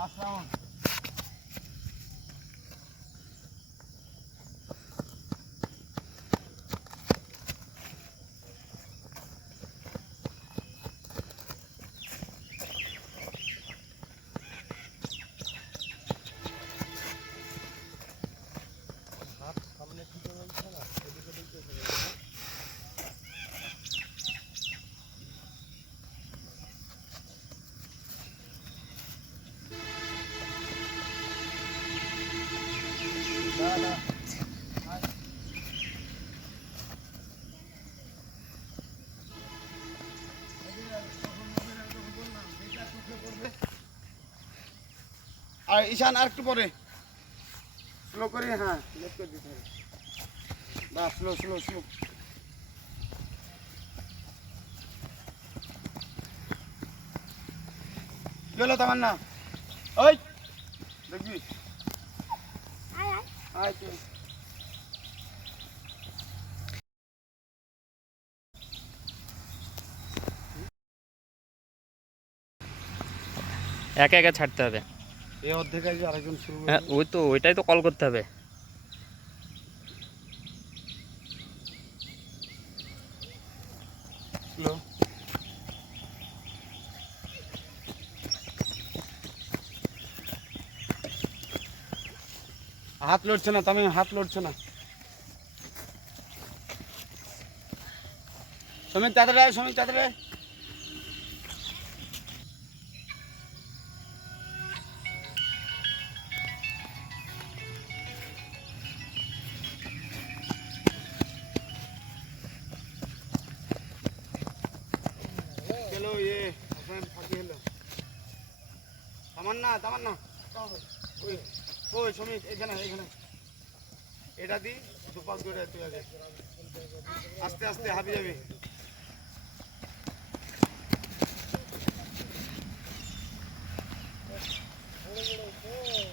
Last round. হাত সামনে ঠিক হচ্ছে না, এদিকে দেখতে আর ঈশান আর একটু পরে স্লো করে, হ্যাঁ লেট করে দিতে হবে। বা স্লো স্লো স্লো। চলো তামান্না, ওই দেখবি আয় তুই। একা একা ছাড়তে হবে। এই অর্ধেক আছে, আরেকজন শুরু করে। হ্যাঁ ওই তো, ওইটাই তো কল করতে হবে। স্লো। হাত লড়ছে না তামিম, হাত লড়ছে না। সমিত তাড়াতাড়ি আয়, সমিত তাড়াতাড়ি আয়। চলো ये अपन ফাঁকি হলো। তামান্না তামান্না ওই ওই সমিত এখানে এখানে এটা দি দুপাক ধরে তুই আগে আস্তে আস্তে হাবি যাবি।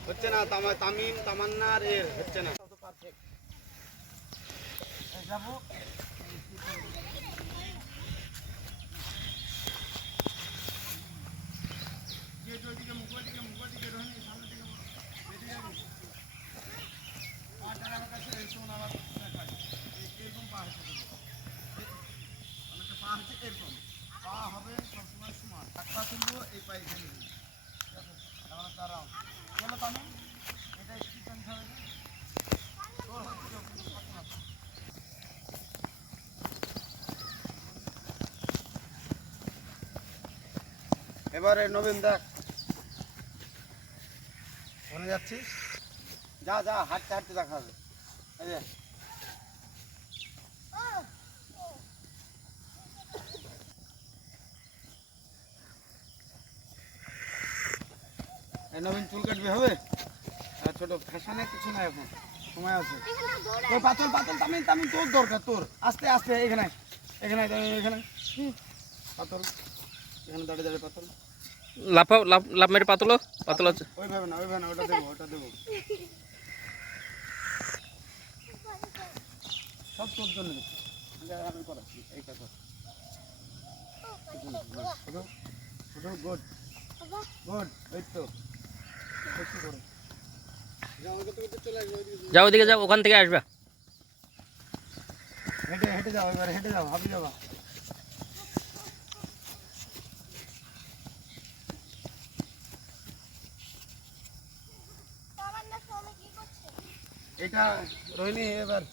হচ্ছে না তামিম তামান্নার এর হচ্ছে না। যাবো এবারে নবীন দেখ ওখানে যাচ্ছিস, যা যা হাঁটতে হাঁটতে দেখা হবে। এই যে এই নবীন চুল কাটবে হবে। আর ছোট ফ্যাশনে কিছু নাই, এখন সময় আছে। তোর পাতল পাতল তামিম তামিম তোর দরকার, তোর আস্তে আস্তে এখানে এখানে এখানে পাতল, এখানে দাঁড়িয়ে দাঁড়িয়ে পাতল। লাফাও, লাফ লাফ মেরে পাতলো পাতলো। ওইভাবে না ওইভাবে না, ওটা দেবো ওটা দেবো। সব তোর জন্য আমি করাচ্ছি এই কথা। গুড গুড, এই তো একটু করো। যাও ওদিকে যাও, ওখান থেকে আসবা। হেঁটে হেঁটে যাও, এবার হেঁটে যাও, হাবি যাবা। এটা রোহিণী এবার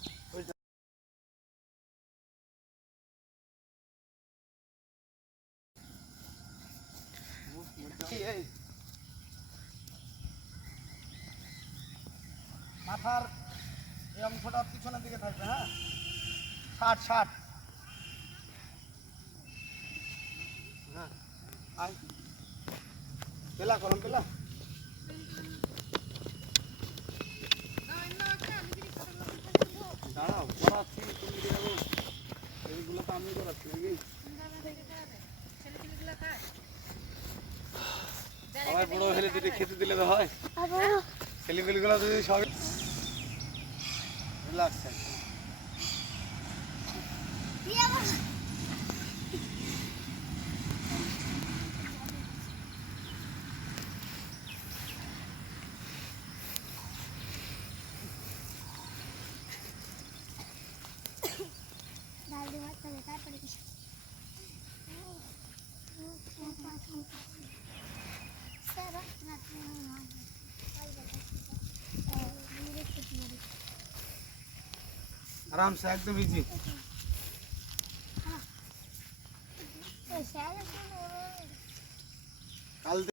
মাথার এই অংশটা পিছনের দিকে থাকবে। হ্যাঁ 60 হ্যাঁ আয় পেলা কলম পেলা। দাঁড়াও করাচ্ছি, তুমি যাবো এইগুলো তো আমি করাচ্ছি নাকি। সবাই বড় হলে দুটো খেতে দিলে তো হয়, ছেলেপিলেগুলো যদি সব লাগছে। आराम से एकदम इजी কাল